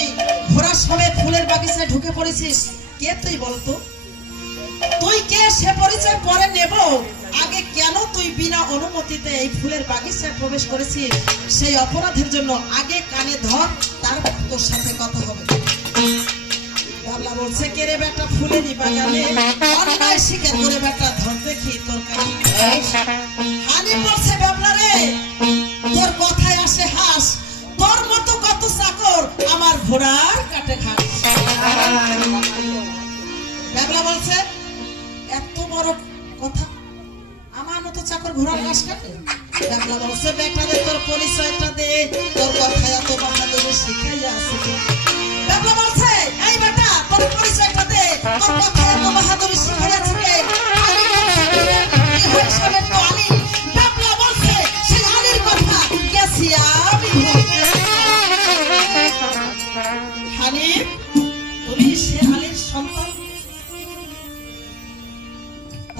তুই ঘোড়ার সমেত ফুলের বাগিচায় ঢুকে পড়েছিস। কে তুই বলতো? তুই কে? সে পরিচয় পরে নেব। আগে কেন তুই বিনা অনুমতিতে এই ফুলের বাগিচায় প্রবেশ করেছিস? সেই অপরাধের জন্য আগে কানে ধর, তারপর তোর সাথে কথা হবে। বাবলা বলছে, কে রে বেটা ফুলেরই বাগানে? অন্যায় স্বীকার করে বেটা ধর দেখি তোর কানে হানি বলছে, বাবলা রে, তোর কথায় আসে হাস। আমার ঘোড়ার কাটে বাবলা বলছে, এত বড় কথা, আমার মতো চাকর ঘোড়ার বলছে, বেটা তোর পরিচয়টা দে, তোর কথায় এত বাহাদুরি শিখাইয়া আছে বলছে, এই বেটা, তোর পরিচয়টা দে, তোর কথায় এত বাহাদুরি শিখাইয়াছে কে? কি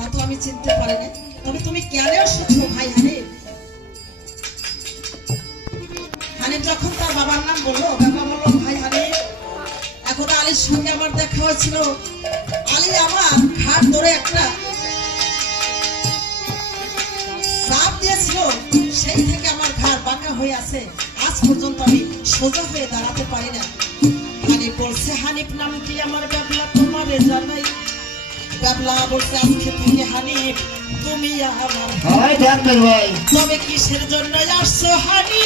তা তো আমি চিনতে পারি না তবে তুমি কেন এসেছ ভাই হানিফ হানিফ যখন তার বাবার নাম বলল, বাবা বলল, ভাই হানিফ এখন আলীর সঙ্গে আমার দেখা হয়েছিল। আলী আমার ঘাট ধরে একটা সেই থেকে আমার ঘাড় বাঁকা হয়ে আছে। আজ পর্যন্ত আমি সোজা হয়ে দাঁড়াতে পারি না। হানিফ বলছে, হানিফ নাম কি আমার ব্যাবলা তোমারে জানাই ব্যাবলা বলছে আজকে থেকে হানিফ তুমি আমার হয় ডাক্তার ভাই। তবে কিসের জন্য আসছো হানি?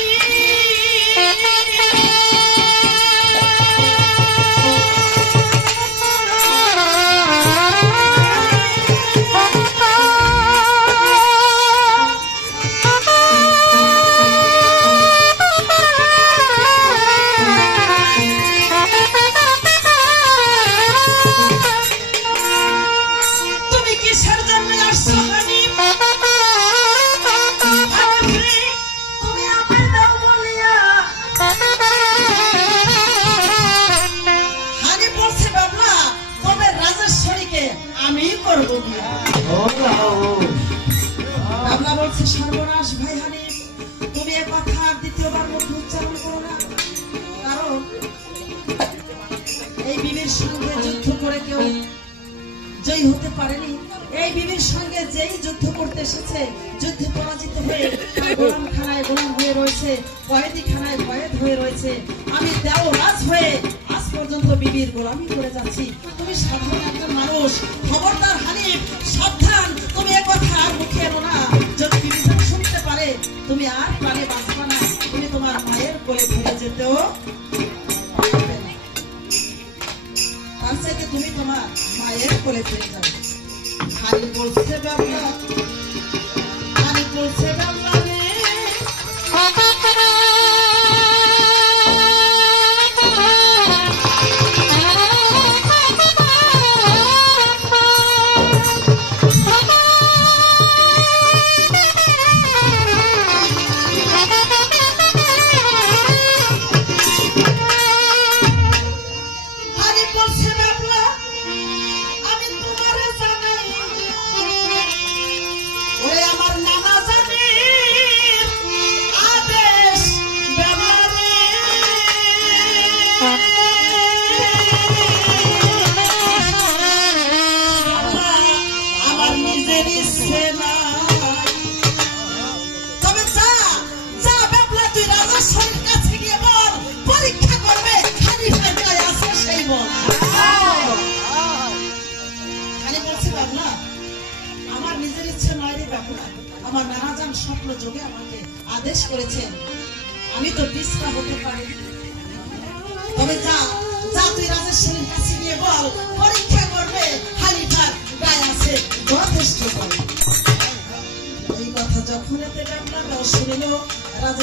পারেনি এই বিবির সঙ্গে যেই যুদ্ধ করতে এসেছে, যুদ্ধে পরাজিত হয়ে গোলাম খানায় গোলাম হয়ে রয়েছে কয়েদি খানায় কয়েদ হয়ে রয়েছে। আমি দেও রাজ হয়ে আজ পর্যন্ত বিবির গোলামি করে যাচ্ছি। তুমি সাধারণ একজন মানুষ, খবরদার হানিফ সাবধান। তুমি এ কথা আর মুখে এনো না। যদি বিবি শুনতে পারে, তুমি আর প্রাণে বাঁচবা না। তুমি তোমার মায়ের কোলে ফিরে যেতেও তার চাইতে তুমি তোমার মায়ের কোলে ফিরে যাও হানি বলছে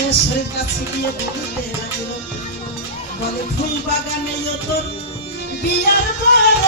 রাজেশ্বরীর কাছে গিয়ে বলিতে লাগিল বলে ফুল বাগানে তোর বিয়ার বড়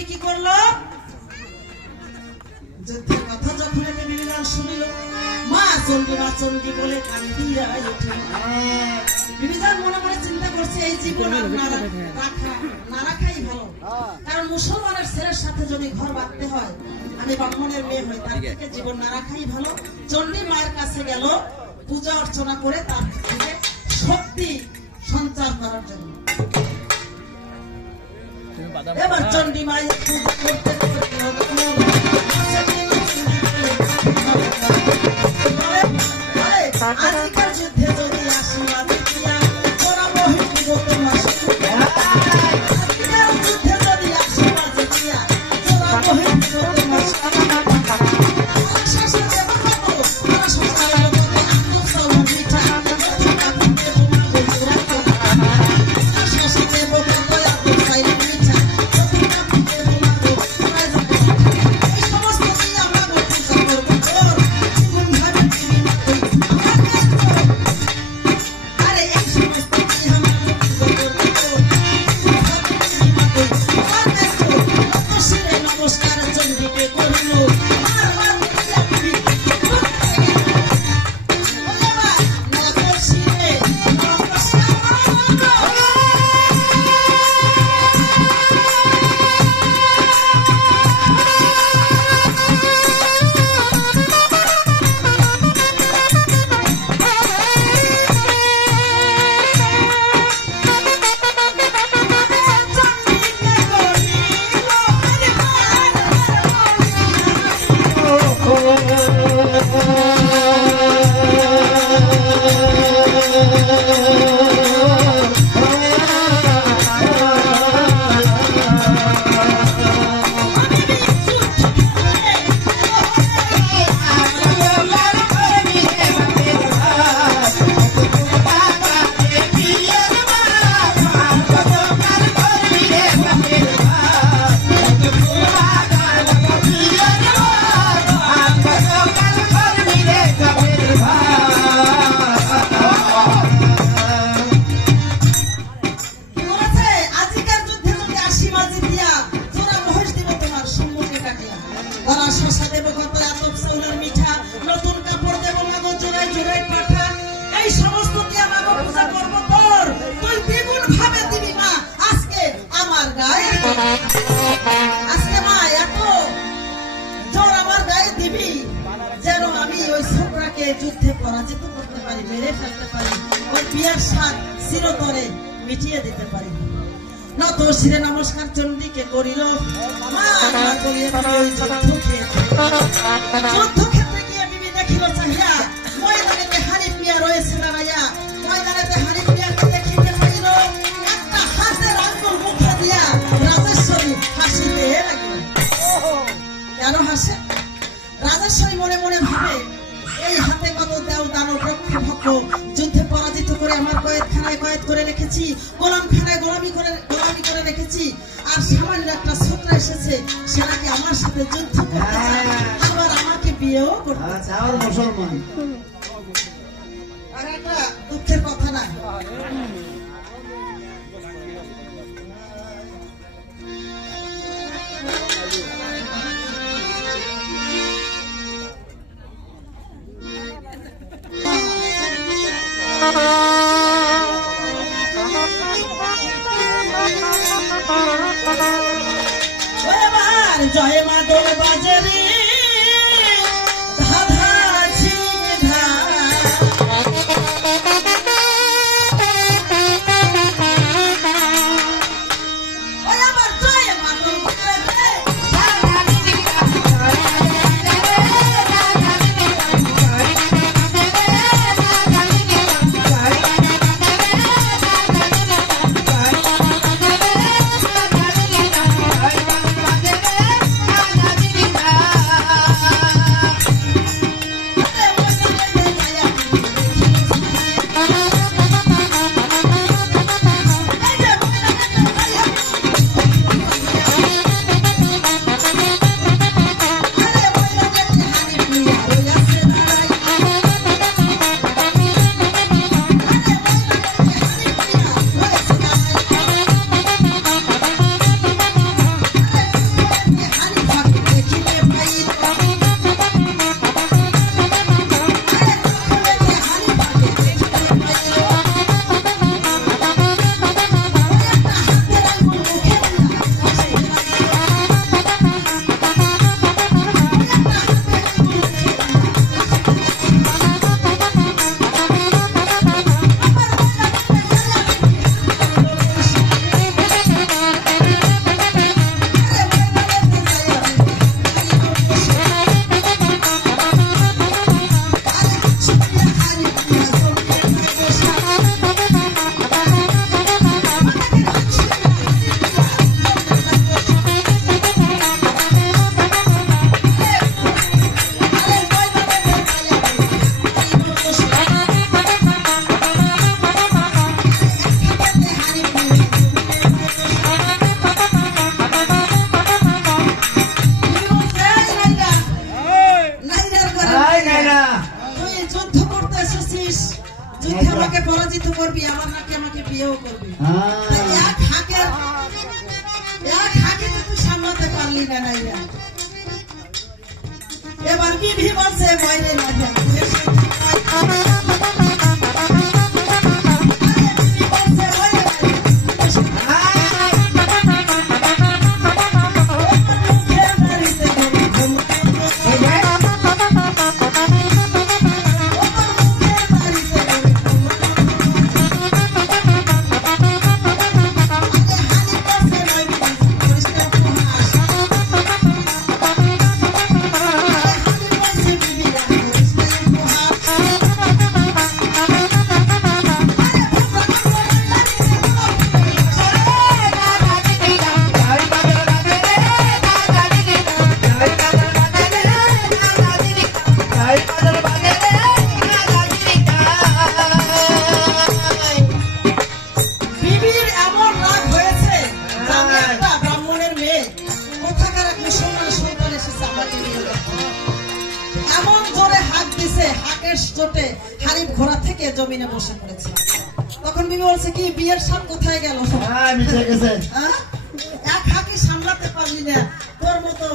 দেবী কি করল? যুদ্ধের কথা যখন শুনিল, মা চন্ডী মা বলে কান্দিয়া ওঠে মনে মনে চিন্তা করছে, এই জীবন আর না রাখা না রাখাই ভালো। কারণ মুসলমানের ছেলের সাথে যদি ঘর বাঁধতে হয়, আমি ব্রাহ্মণের মেয়ে হই, তার থেকে জীবন না রাখাই ভালো। চন্ডী মায়ের কাছে গেল, পূজা অর্চনা করে তার থেকে শক্তি সঞ্চার করার জন্য। এবার চন্ডী মায়ের আজকে মা, এত জোর আমার গায়ে দিবি, যেন আমি ওই ছোকরাকে যুদ্ধে পরাজিত করতে পারি, মেরে ফেলতে পারি, ওই বিয়ার স্বাদ চিরতরে মিটিয়ে দিতে পারি। না, তোর শিরে নমস্কার চণ্ডীকে করিল। যুদ্ধক্ষেত্রে গিয়ে বিবি দেখিল, চাহিয়া ময়দানে হারি পিয়া রয়েছে দাঁড়াইয়া কেন হাসে? রাজেশ্বরী মনে মনে ভাবে এই হাতে কত দেও দানো রক্ষ ভক্ত যুদ্ধে পরাজিত করে আমার কয়েদখানায় কয়েদ করে রেখেছি গোলামখানায় গোলামি করে গোলামি করে রেখেছি আর সামান্য একটা ছোকরা এসেছে সে নাকি আমার সাথে যুদ্ধ করতে চায় আবার আমাকে বিয়েও করতে চায়। আচ্ছা মুসলমান। Yeah. আমাকে পরাজিত করবি আমার নাকি আমাকে বিয়েও করবি। হ্যাঁ। এক হাকের এক হাকে তুই সামলাতে পারলি না নাইরা এবার কি ভি বলছে? বাইরে না বিয়ের সাপ কোথায় গেল? এক হাকে সামলাতে পারলি না। তোর মতো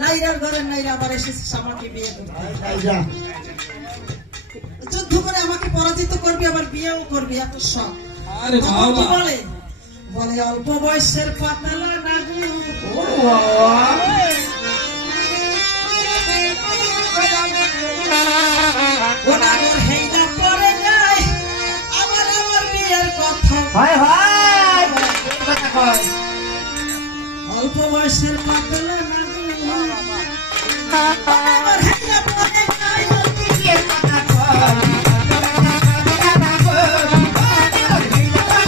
নাইরার ঘরের নাইরা আবার এসেছিস আমাকে বিয়ে করতে। যুদ্ধ করে আমাকে পরাজিত করবি আবার বিয়েও করবি এত শখ। বলে? বলে অল্প বয়সের পাতালা নাগু। ও হায় হায় অল্প বয়সের পাতলা